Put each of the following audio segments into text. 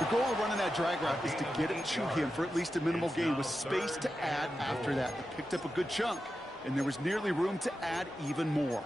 The goal of running that drag route is to get it to him for at least a minimal gain with space to add after that. They picked up a good chunk, and there was nearly room to add even more.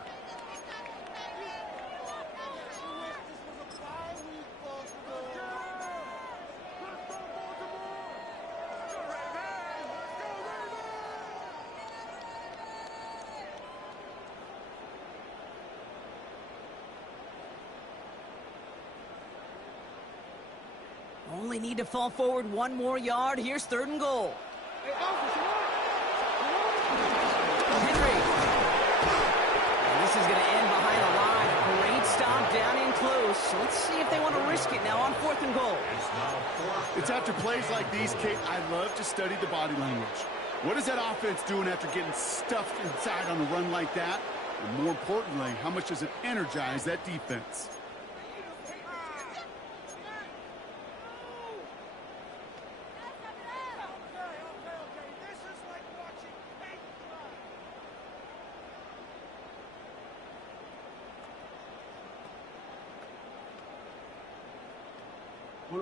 Only need to fall forward 1 more yard. Here's 3rd and goal. Henry. And this is going to end behind the line. A great stop down in close. Let's see if they want to risk it now on 4th and goal. It's after plays like these, Kate, I love to study the body language. What is that offense doing after getting stuffed inside on a run like that? And more importantly, how much does it energize that defense?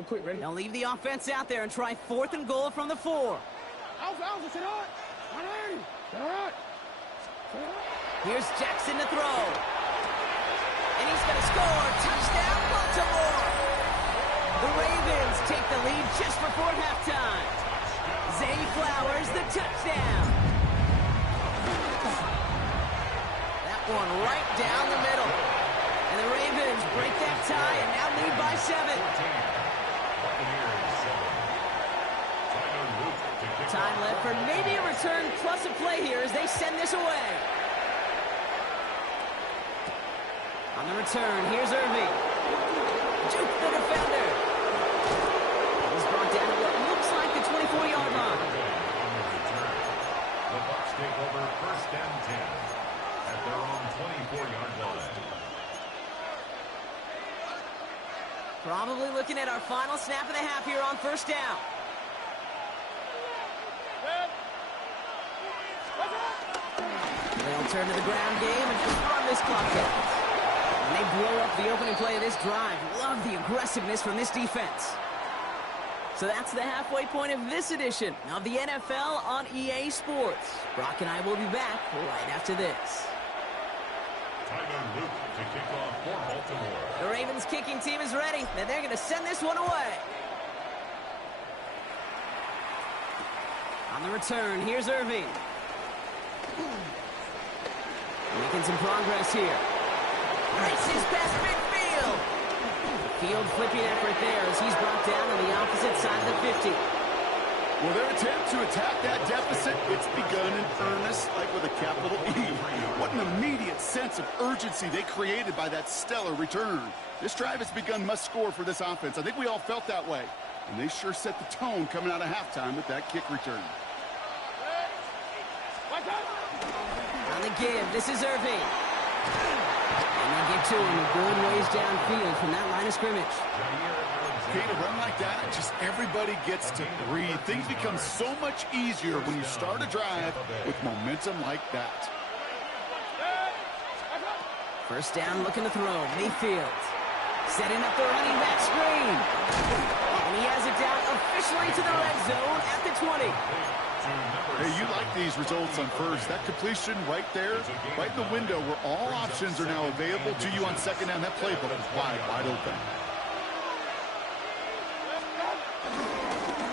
Quick, ready? They'll leave the offense out there and try 4th and goal from the 4. Here's Jackson to throw. And he's going to score. Touchdown, Baltimore. The Ravens take the lead just before halftime. Zay Flowers, the touchdown. That one right down the middle. And the Ravens break that tie and now lead by 7. Time left for maybe a return plus a play here as they send this away. On the return, here's Irving. Juke the defender. He's brought down to what looks like the 24-yard line. The Bucs take over 1st and 10 at their own 24-yard line. Probably looking at our final snap of the half here on 1st down. They'll turn to the ground game and just run this clock out. And they blow up the opening play of this drive. Love the aggressiveness from this defense. So that's the halfway point of this edition of the NFL on EA Sports. Brock and I will be back right after this. Tyler Luke to kick off for Baltimore. The Ravens kicking team is ready, and they're going to send this one away. On the return, here's Irving. Making some progress here. Races past midfield. Field flipping effort there as he's brought down on the opposite side of the 50. Well, their attempt to attack that deficit, it's begun in earnest, like with a capital E. What an immediate sense of urgency they created by that stellar return. This drive has begun must-score for this offense. I think we all felt that way. And they sure set the tone coming out of halftime with that kick return. On the give, this is Irving. And they get to him a good ways downfield from that line of scrimmage. Kate, a run like that, just everybody gets to breathe. Things become so much easier when you start a drive with momentum like that. 1st down, looking to throw. Mayfield setting up the running back screen. And he has it down officially to the red zone at the 20. Hey, you like these results on 1st. That completion right there, right in the window where all options are now available to you on 2nd down. That playbook is wide open.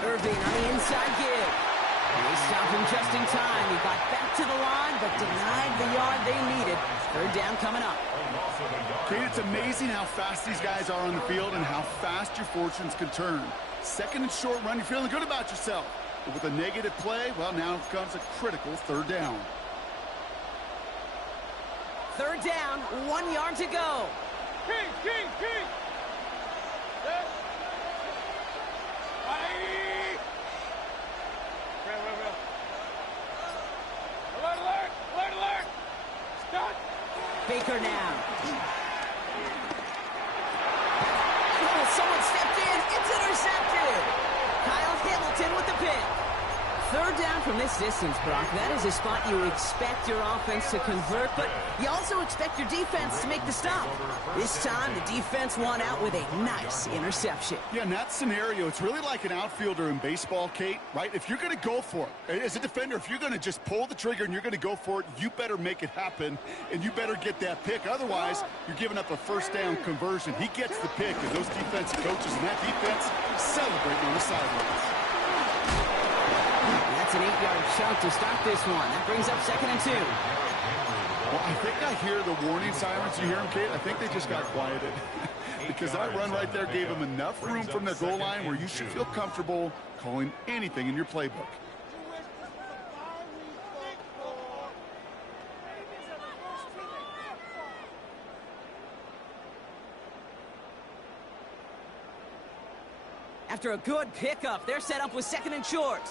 Irving on the inside give. They stopped him just in time. He got back to the line, but denied the yard they needed. 3rd down coming up. Kate, it's amazing how fast these guys are on the field and how fast your fortunes can turn. 2nd and short run, you're feeling good about yourself. But with a negative play, well, now comes a critical 3rd down. 3rd down, 1 yard to go. King. Alert! Stop! Baker now. Oh, someone stepped in. It's intercepted. Kyle Hamilton with the pick. Third down from this distance, Brock. That is a spot you expect your offense to convert, but you also expect your defense to make the stop. This time, the defense won out with a nice interception. Yeah, in that scenario, it's really like an outfielder in baseball, Kate, right? If you're going to go for it, as a defender, if you're going to just pull the trigger and you're going to go for it, you better make it happen, and you better get that pick. Otherwise, you're giving up a first down conversion. He gets the pick, and those defensive coaches and that defense celebrating on the sidelines. That's an 8-yard chunk to start this one. That brings up 2nd and 2. Well, I think I hear the warning sirens. You hear them, Kate? I think they just got quieted. Because that run right there gave them enough room from the goal line where you should feel comfortable calling anything in your playbook. After a good pickup, they're set up with 2nd and short.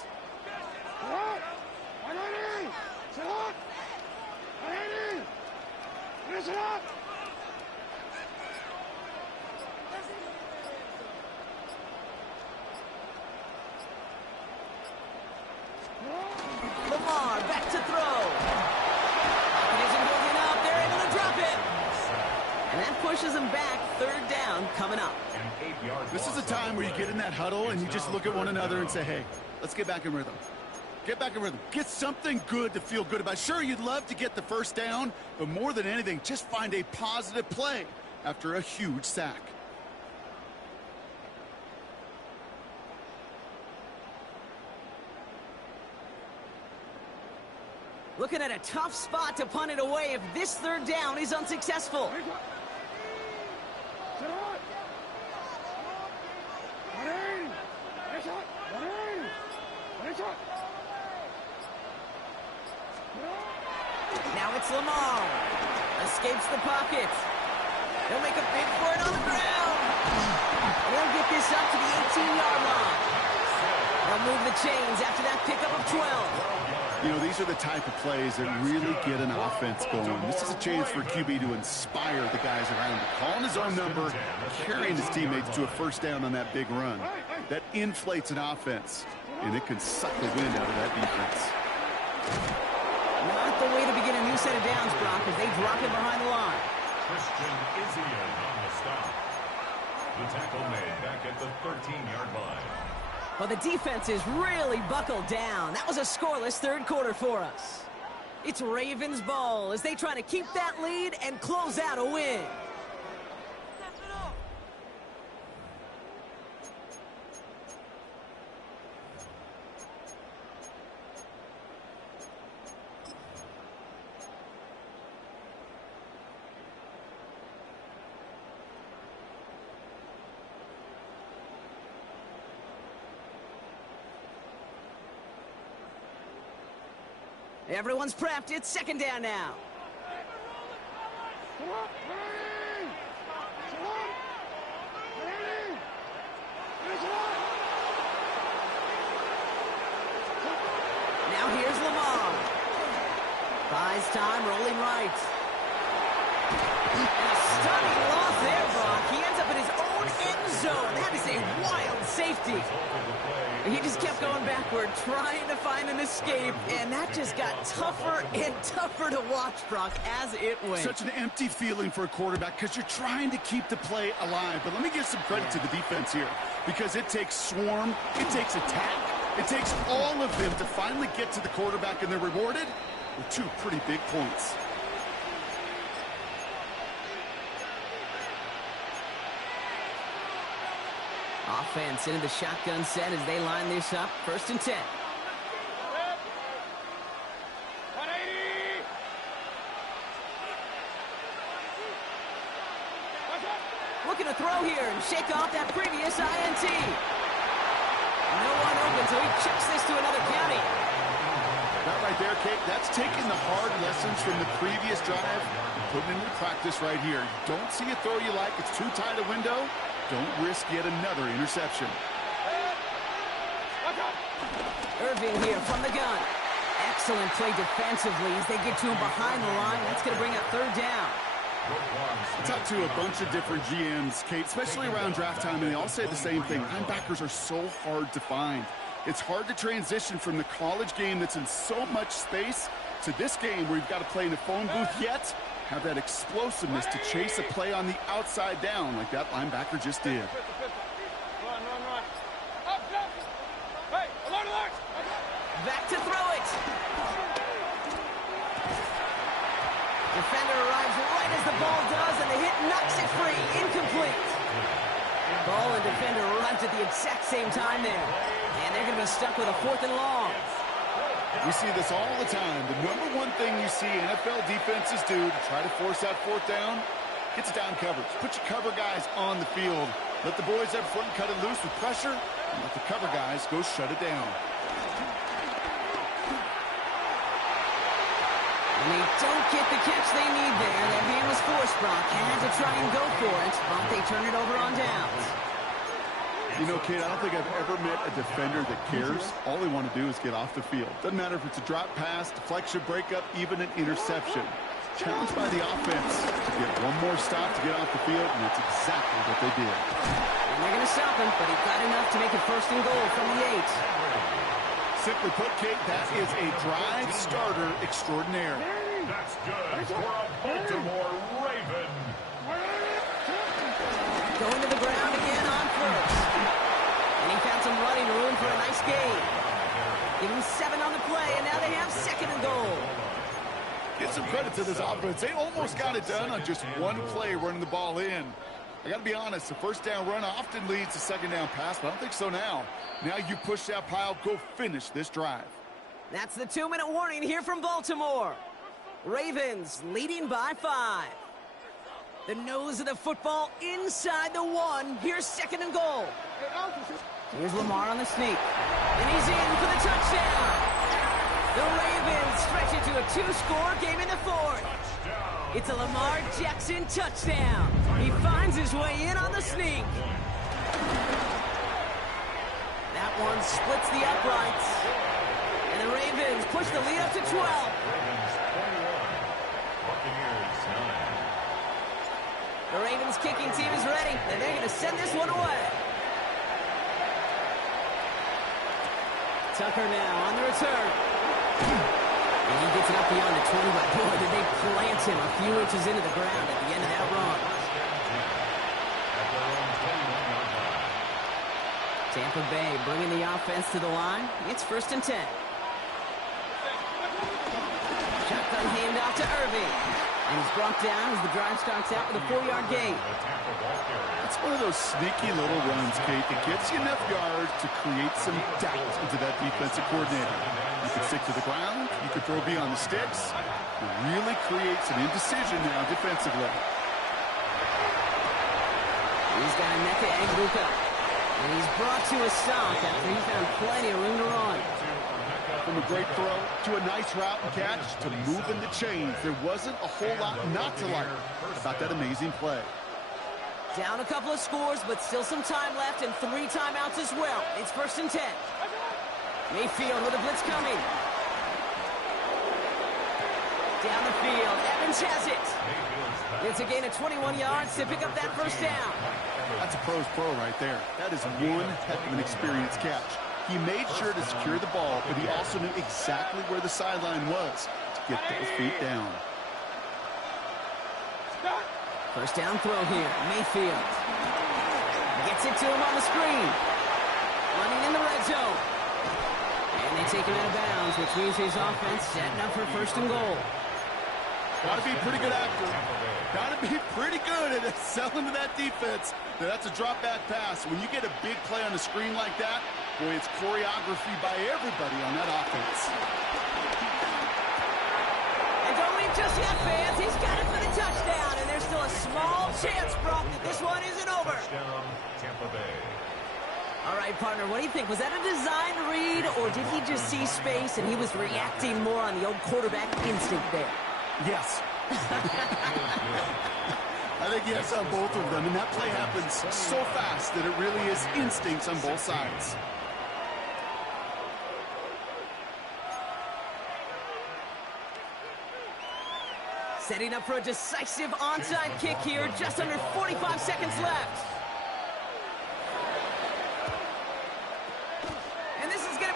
Lamar back to throw. It isn't good enough. They're able to drop it. And that pushes them back. 3rd down coming up. This is a time where you get in that huddle and you just look at one another and say, hey, let's get back in rhythm. Get back in rhythm. Get something good to feel good about. Sure, you'd love to get the first down, but more than anything, just find a positive play after a huge sack. Looking at a tough spot to punt it away if this 3rd down is unsuccessful. Now it's Lamar. Escapes the pocket. They'll make a bid for it on the ground. They'll get this up to the 18-yard line. They'll move the chains after that pickup of 12. You know, these are the type of plays that really get an offense going. This is a chance for QB to inspire the guys around him. Calling his own number, carrying his teammates to a first down on that big run. That inflates an offense, and it can suck the wind out of that defense. Not the way to begin a new set of downs, Brock, as they drop it behind the line. Christian Izien on the stop. The tackle made back at the 13-yard line. Well, the defense is really buckled down. That was a scoreless 3rd quarter for us. It's Ravens ball as they try to keep that lead and close out a win. Everyone's prepped. It's 2nd down now. Now here's Lamar. Buys time, rolling right. And a stunning loss there, Brock. He ends up in his own end zone. That is a wild safety. He just kept going backward, trying to find an escape, and that just got tougher and tougher to watch, Brock, as it went. Such an empty feeling for a quarterback because you're trying to keep the play alive. But let me give some credit to the defense here because it takes swarm, it takes attack, it takes all of them to finally get to the quarterback, and they're rewarded with 2 pretty big points. Offense into the shotgun set as they line this up. 1st and 10. 180. Looking to throw here and shake off that previous INT. No one open, so he chips this to another county. That right there, Kate, that's taking the hard lessons from the previous drive and putting into practice right here. You don't see a throw you like, it's too tight a window. Don't risk yet another interception. Irving here from the gun. Excellent play defensively as they get to him behind the line. That's going to bring up 3rd down. I talked to a bunch of different GMs, Kate, especially around draft time, and they all say the same thing. Linebackers are so hard to find. It's hard to transition from the college game that's in so much space to this game where you've got to play in a phone booth, yet have that explosiveness to chase a play on the outside down like that linebacker just did. Run, run, run. Up, up. Hey, alert. Back to throw it. Defender arrives right as the ball does, and the hit knocks it free. Incomplete. Ball and defender arrived at the exact same time there. And they're going to be stuck with a 4th and long. We see this all the time. The number one thing you see NFL defenses do to try to force that 4th down, it's down coverage. Put your cover guys on the field. Let the boys up front cut it loose with pressure, and let the cover guys go shut it down. And they don't get the catch they need there. That man was forced. Brock had to try and go for it, but they turn it over on downs. You know, kid, I don't think I've ever met a defender that cares. All they want to do is get off the field. Doesn't matter if it's a drop pass, deflection, breakup, even an interception. Challenged by the offense to get one more stop to get off the field, and that's exactly what they did. And they're going to stop him, but he got enough to make it 1st and goal from the 8. Simply put, Kate, that is a drive starter extraordinaire. That's good for a Baltimore Raven. Going to the ground again on 1st. And he found some running room for a nice gain. Give him 7 on the play, and now they have 2nd and goal. Give some credit to this offense. They almost got it done on just one play running the ball in. I got to be honest, the 1st down run often leads to 2nd down pass, but I don't think so now. Now you push that pile, go finish this drive. That's the 2-minute warning here from Baltimore. Ravens leading by 5. The nose of the football inside the 1. Here's 2nd and goal. Here's Lamar on the sneak. And he's in for the touchdown. The Ravens stretch it to a 2-score game in the 4th. It's a Lamar Jackson touchdown. He finds his way in on the sneak. That one splits the uprights. And the Ravens push the lead up to 12. The Ravens kicking team is ready, and they're going to send this one away. Tucker now on the return. And he gets it up beyond the 20, but boy, did they plant him a few inches into the ground at the end of that run. Tampa Bay bringing the offense to the line. It's 1st and 10. Shotgun handoff to Irving. And he's brought down as the drive starts out with a 4-yard gain. It's one of those sneaky little runs, Kate, that gets you enough yards to create some doubt into that defensive coordinator. You can stick to the ground, you can throw beyond the sticks. It really creates an indecision now defensively. He's got Emeka Egbuka. And he's brought to a stop after he found plenty of room to run. From a great throw to a nice route and catch to moving the chains. There wasn't a whole lot not to like about that amazing play. Down a couple of scores, but still some time left and 3 timeouts as well. It's 1st and 10. Mayfield with a blitz coming. Down the field, Evans has it. It's a gain of 21 yards to pick up that 1st down. That's a pro's pro right there. That is one heck of an experienced catch. He made sure to secure the ball, but he also knew exactly where the sideline was to get those feet down. 1st down throw here. Mayfield gets it to him on the screen. Running in the red zone. And they take him out of bounds, which means his offense setting up for 1st and goal. Got to be pretty good actor. Got to be pretty good at selling to that defense. Now, that's a drop back pass. When you get a big play on the screen like that, boy, it's choreography by everybody on that offense. And don't leave just yet, fans. He's got it for the touchdown. And there's still a small chance, Brock, that this one isn't over. Touchdown, Tampa Bay. All right, partner, what do you think? Was that a design read, or did he just see space and he was reacting more on the old quarterback instinct there? Yes. I think yes on both of them, and that play happens so fast that it really is instincts on both sides. Setting up for a decisive onside kick here, just under 45 seconds left. And this is going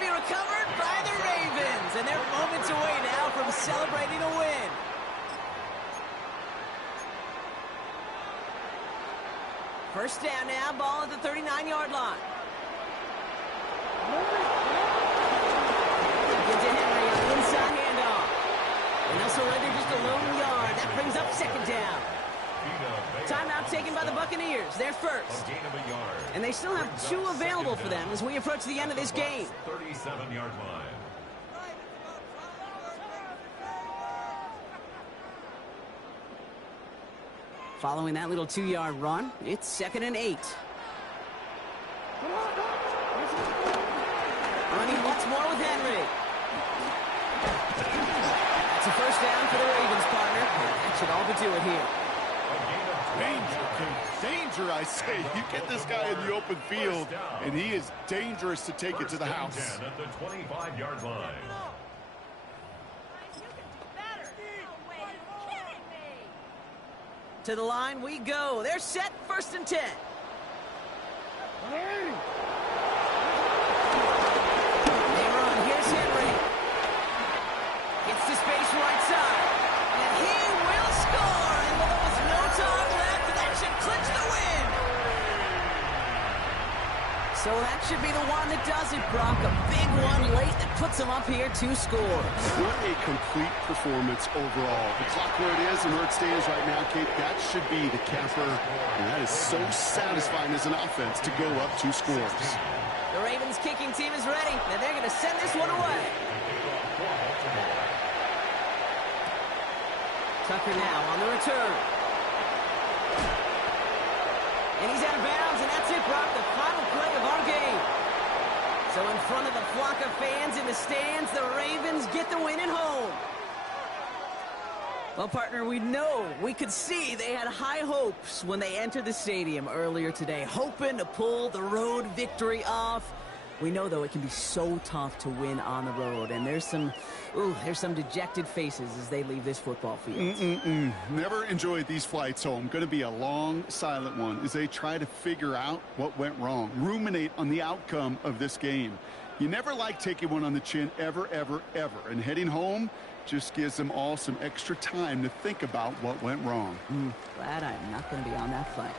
and they're moments away now from celebrating a win. First down now, ball at the 39-yard line. Get to Henry on the inside handoff. And they'll surrender just a lone yard. That brings up second down. Timeout taken by the Buccaneers. They're first. And they still have 2 available for them as we approach the end of this game. 37-yard line. Following that little 2-yard run, it's 2nd and 8. Running once more with Henry. That's a first down for the Ravens, partner. That should all but do it here. Danger, danger, I say. You get this guy in the open field, and he is dangerous to take it to the house. At the 25-yard line. To the line we go. They're set, 1st and 10. They run. Here's Henry. Gets to space right side. And he will score. And there was no time left. That should clinch the win. So that should be the one that does it, Brock. A big one late that puts them up here 2 scores. What a complete performance overall. The clock where it is and where it stands right now, Kate, that should be the capper. And that is so satisfying as an offense to go up 2 scores. The Ravens kicking team is ready, and they're going to send this one away. Tucker now on the return. And he's out of bounds, and that's it, Brock, the final play of our game. So in front of the flock of fans in the stands, the Ravens get the win at home. Well, partner, we could see they had high hopes when they entered the stadium earlier today, hoping to pull the road victory off. We know, though, it can be so tough to win on the road, and there's some dejected faces as they leave this football field. Never enjoyed these flights home. Going to be a long, silent one as they try to figure out what went wrong, ruminate on the outcome of this game. You never like taking one on the chin, ever, ever, ever. And heading home just gives them all some extra time to think about what went wrong. Glad I'm not going to be on that flight.